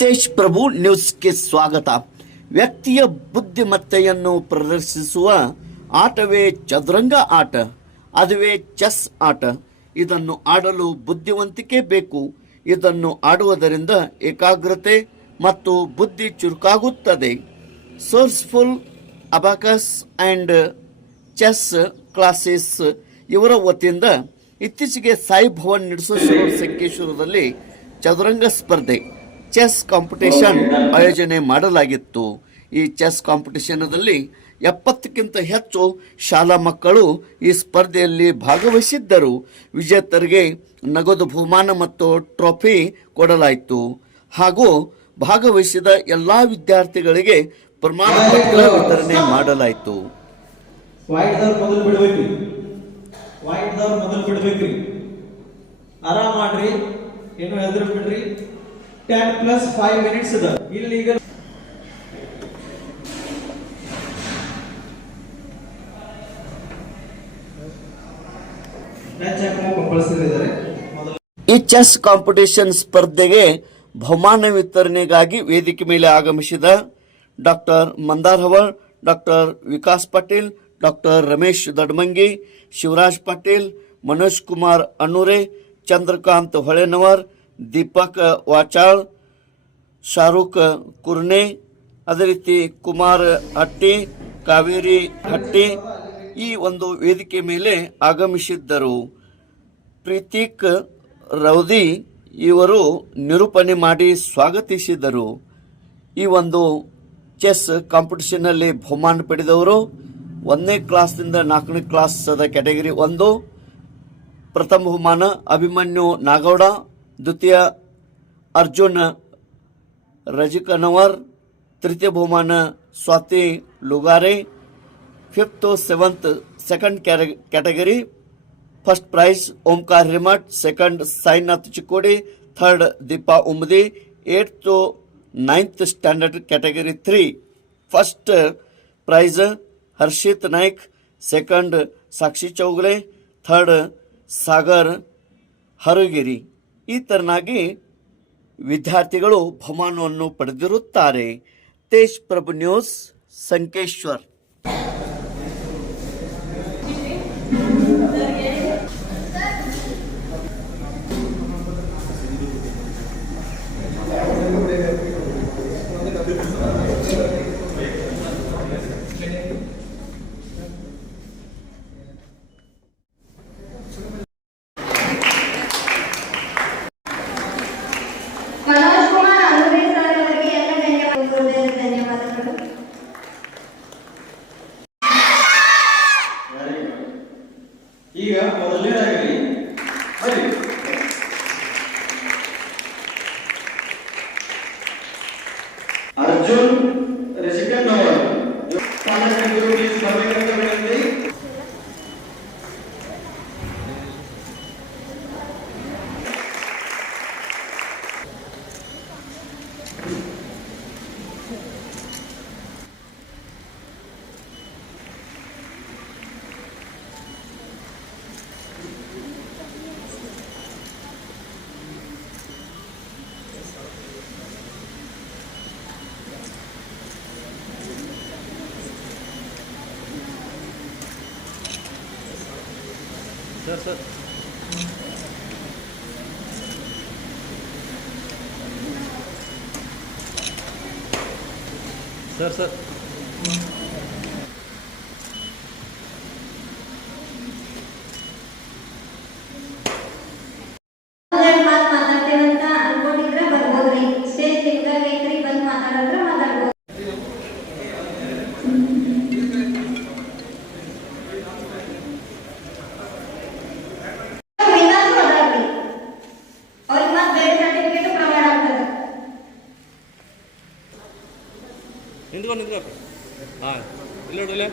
ತೇಜ್ ಪ್ರಭು ನ್ಯೂಸ್ಗೆ ಸ್ವಾಗತ. ವ್ಯಕ್ತಿಯ ಬುದ್ಧಿಮತ್ತೆಯನ್ನು ಪ್ರದರ್ಶಿಸುವ ಆಟವೇ ಚದುರಂಗ ಆಟ, ಅದುವೇ ಚೆಸ್ ಆಟ. ಇದನ್ನು ಆಡಲು ಬುದ್ಧಿವಂತಿಕೆ ಬೇಕು. ಇದನ್ನು ಆಡುವುದರಿಂದ ಏಕಾಗ್ರತೆ ಮತ್ತು ಬುದ್ಧಿ ಚುರುಕಾಗುತ್ತದೆ. ಸೋರ್ಸ್ಫುಲ್ ಅಬಾಕಸ್ ಆ್ಯಂಡ್ ಚೆಸ್ ಕ್ಲಾಸಸ್ ಇವರ ವತಿಯಿಂದ ಇತ್ತೀಚೆಗೆ ಸಾಯಿ ಭವನ್ ನಡೆಸುವ ಸಂಕೇಶ್ವರದಲ್ಲಿ ಚದುರಂಗ ಸ್ಪರ್ಧೆ. ಚೆಸ್ ಕಾಂಪಿಟೇಷನ್ ಆಯೋಜನೆ ಮಾಡಲಾಗಿತ್ತು. ಈ ಚೆಸ್ ಕಾಂಪಿಟೇಷನ್ನಲ್ಲಿ ಎಪ್ಪತ್ತಕ್ಕಿಂತ ಹೆಚ್ಚು ಶಾಲಾ ಮಕ್ಕಳು ಈ ಸ್ಪರ್ಧೆಯಲ್ಲಿ ಭಾಗವಹಿಸಿದ್ದರು. ವಿಜೇತರಿಗೆ ನಗದು ಬಹುಮಾನ ಮತ್ತು ಟ್ರೋಫಿ ಕೊಡಲಾಯಿತು. ಹಾಗೂ ಭಾಗವಹಿಸಿದ ಎಲ್ಲ ವಿದ್ಯಾರ್ಥಿಗಳಿಗೆ ಪ್ರಮಾಣ ಪತ್ರ ವಿತರಣೆ ಮಾಡಲಾಯಿತು. ಆರಾಮ್ ಮಾಡ್ರಿ. ಏನು ಬಿಡ್ರಿ ಟೆನ್ ಪ್ಲಸ್ ಫೈವ್ ಮಿನಿಟ್ಸ್ ಅದ ಇಲ್ಲಿ ಈಗ ಟಚ್ ಹಾಕೋ ಕಂಪಲ್ಸರಿ ಇದ್ದಾರೆ ಮೊದಲು ಈ ಚೆಸ್ ಕಾಂಪಿಟೇಷನ್ ಸ್ಪರ್ಧೆಗೆ ಬಹುಮಾನ ವಿತರಣೆಗಾಗಿ ವೇದಿಕೆ ಮೇಲೆ ಆಗಮಿಸಿದ doctor Mandar Haval doctor Vikas Patil doctor Ramesh Dadmangi Shivraj Patil Manoj Kumar Annure Chandrakant Holenavar Deepak Vachal, Shahrukh Kurne ಅದೇ ರೀತಿ ಕುಮಾರ್ ಹಟ್ಟಿ, ಕಾವೇರಿ ಹಟ್ಟಿ ಈ ಒಂದು ವೇದಿಕೆ ಮೇಲೆ ಆಗಮಿಸಿದ್ದರು. ಪ್ರೀತಿಕ್ ರೌದಿ ಇವರು ನಿರೂಪಣೆ ಮಾಡಿ ಸ್ವಾಗತಿಸಿದರು. ಈ ಒಂದು ಚೆಸ್ ಕಾಂಪಿಟಿಷನ್ನಲ್ಲಿ ಬಹುಮಾನ ಪಡೆದವರು ಒಂದನೇ ಕ್ಲಾಸ್ನಿಂದ ನಾಲ್ಕನೇ ಕ್ಲಾಸದ ಕ್ಯಾಟಗರಿ ಒಂದು. ಪ್ರಥಮ ಬಹುಮಾನ ಅಭಿಮನ್ಯು ನಾಗೌಡ द्वितीय अर्जुन रजिकनवर तृतीय बहुमान Swati Lugare fifth to seventh second category first prize Omkar Hiremath second Sainath Chikode third Deepa Umade eight to ninth standard category three first prize Harshit Naik second Sakshi Chougale third Sagar Hargiri. ಈ ತರನಾಗಿ ವಿದ್ಯಾರ್ಥಿಗಳು ಬಹುಮಾನವನ್ನು ಪಡೆದಿರುತ್ತಾರೆ. Tej Prabhu news Sankeshwar. Sơ sơ. എന്ത് പറഞ്ഞു ആ ഇല്ലോട്ടല്ലേ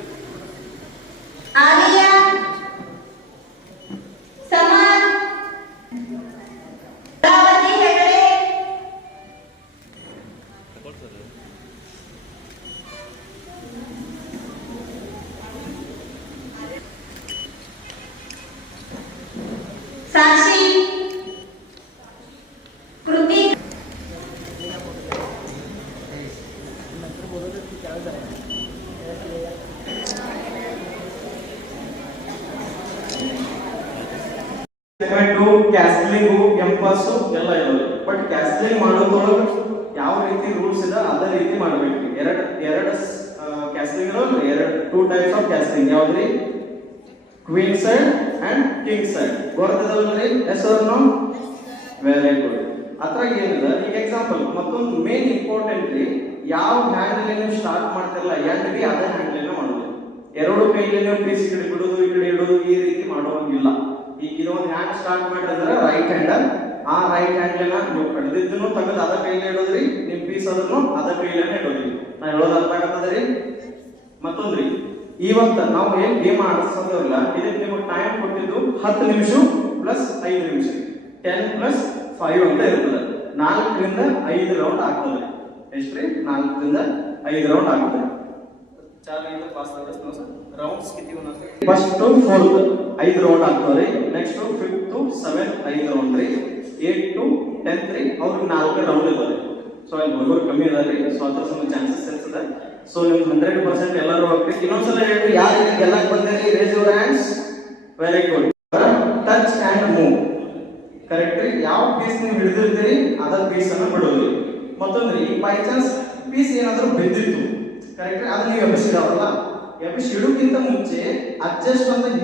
segment ಕ್ಯಾಸ್ಟ್ಲಿಂಗ್ ಎಂಪಸ್ ಎಲ್ಲ ಇರೋದು. But ಕ್ಯಾಸ್ಟ್ಲಿಂಗ್ ಮಾಡೋದ್ರೊಳಗೆ ಯಾವ ರೀತಿ ರೂಲ್ಸ್ ಇದೆ, ಅದೇ ರೀತಿ ಮಾಡಬೇಕು. ಎರಡು ಎರಡು ಕ್ಯಾಸ್ಟ್ಲಿಂಗ್ ಇರೋದು ಎರಡು two types of castling ಯಾವ್ದ್ರಿ? Queen side and king side ಅವ್ರ ನಾವು ವೆರಿ ಗುಡ್ ಅದ್ರಾಗ ಏನಿದೆ? ಈಗ ಎಕ್ಸಾಂಪಲ್ ಮತ್ತೊಂದು ಮೇನ್ ಇಂಪಾರ್ಟೆಂಟ್ ರೀ. ಯಾವ ಹ್ಯಾಂಡಲ್ ನೀವು ಸ್ಟಾರ್ಟ್ ಮಾಡ್ತಿರಲ್ಲ ಎಂಡ್ ಬಿ ಅದೇ ಹ್ಯಾಂಡಲ್ ಮಾಡೋದು ಎರಡು ಕೈಲಿ ನೀವು ಪೀಸ್ ಬಿಡುದು ಈ ಕಡೆ ಇಡುದು, ಈ ರೀತಿ ಮಾಡೋಂಗಿಲ್ಲ. ಈಗ ಇದೊಂದು ಹ್ಯಾಂಡ್ ಸ್ಟಾರ್ಟ್ ಮಾಡಿದ್ರೆ ರೈಟ್ ಹ್ಯಾಂಡ್ ಆ ರೈಟ್ ಹ್ಯಾಂಡ್ಲಿನ ನೀವು ಇದನ್ನು ತೆಗೆದು ಅದ ಕೈಲಿ ಇಡೋದ್ರಿ, ನಿಮ್ ಪೀಸ್ ಅದನ್ನು ಅದ ಕೈಲೇನೆ ಇಡೋದ್ರಿ. ನಾ ಹೇಳೋದು ಅರ್ಥ ಆಗತ್ತದ್ರಿ ಮತ್ತೊಂದ್ರಿ ಇವತ್ತ ನಾವು ಏನ್ ಗೇಮ್ ಆಡಿಸೋದಿಲ್ಲ ಇದಕ್ಕೆ ನಿಮಗೆ ಟೈಮ್ ಕೊಟ್ಟಿದ್ದು ಹತ್ತು ನಿಮಿಷ ಪ್ಲಸ್ ಐದು ನಿಮಿಷ. ಟೆನ್ ಪ್ಲಸ್ ಫೈವ್ ಅಂತ ಇರ್ತದೆ. ನಾಲ್ಕರಿಂದ ಐದು ರೌಂಡ್ ಆಗ್ತದೆ. ಎಷ್ಟ್ರಿ? ನಾಲ್ಕರಿಂದ ಐದು ರೌಂಡ್ ಆಗ್ತದೆ. ಫಸ್ಟ್ ಟು ಫೋರ್ತ್ ಐದು ರೌಂಡ್ ಆಗ್ತದೆ. ನೆಕ್ಸ್ಟ್ ಫಿಫ್ತ್ ಟು ಸೆವೆನ್ ಐದು ರೌಂಡ್ ರೀ. ಏಟ್ ಟು ಟೆಂತ್ ರೀ, ಅವ್ರಿಗೆ ನಾಲ್ಕು ರೌಂಡ್ ಇದಾವೆ ಸೊ ಅಲ್ಲಿ ಹುಡುಗರು ಕಮ್ಮಿ ಇದಾರೆ ಸೊ ಅದ್ರ ಸಮ ಚಾನ್ಸಸ್ ಇರ್ತದೆ ಸೊ ನಿಮ್ಗೆ ಹಂಡ್ರೆಡ್ ಪರ್ಸೆಂಟ್ ಎಲ್ಲರೂ ಹೋಗ್ತೀರಿ ಇನ್ನೊಂದ್ಸಲ ಹೇಳ್ರಿ, ಯಾರು ಎಲ್ಲ ಬಂದಿರಿ? Raise your hands very good touch and move correct ರೀ. ಯಾವ ಪೀಸ್ ನೀವು ಹಿಡಿದಿರ್ತೀರಿ ಅದರ ಪೀಸ್ ಅನ್ನ ಬಿಡೋದು. ಮತ್ತೊಂದ್ರಿ ಈ ಬೈ ಚಾನ್ಸ್ ಪೀಸ್ ಏನಾದ್ರೂ ಬಿದ್ದಿತ್ತು. ಕರೆಕ್ಟ್ ಅದನ್ನ ನೀವು ಎಬ್ಬಿಸಿದಾವಲ್ಲ ಎಬ್ಬಿಸಿ ಇಡೋಕ್ಕಿಂತ ಮುಂಚೆ ಅಡ್ಜಸ್ಟ್ ಅಂತ